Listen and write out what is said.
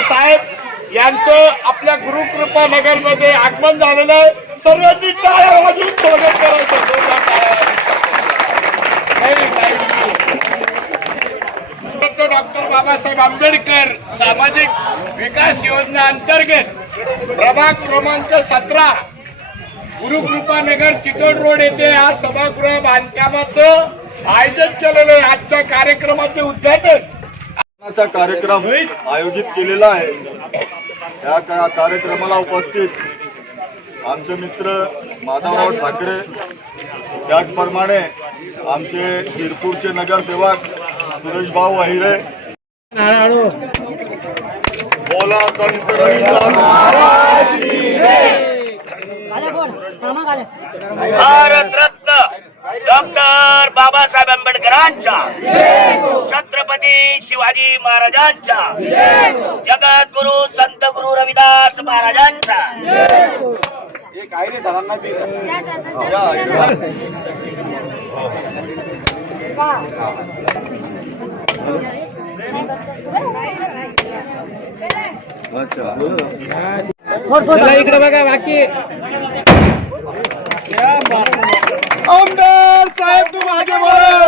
साहेब यांचं आपल्या गुरुकृपा नगरमध्ये आगमन झालेलं आहे. सर्वांनी टाळ्या स्वागत करायचं डॉक्टर बाबासाहेब आंबेडकर सामाजिक विकास योजना अंतर्गत प्रभाग क्रमांक सतरा गुरुकृपा नगर चिकट रोड येथे आज सभागृह बांधकामाचं आयोजन केलेलं आहे. आजच्या कार्यक्रमाचे उद्घाटन. कार्यक्रम आयोजित केलेला आहे. या का- कार्यक्रमाला उपस्थित आमचे मित्र माधवराव ठाकरे त्याचप्रमाणे आमचे शिरपूरचे नगरसेवक सुरेशभाऊ अहिरे. बोला संत रविदास महाराज की भारतरत्न डॉक्टर बाबासाहेब आंबेडकरांच्या छत्रपती शिवाजी महाराजांच्या जगद्गुरु संत गुरु रविदास महाराजांच्या आमदार साहेब तुम आगे बढ़ो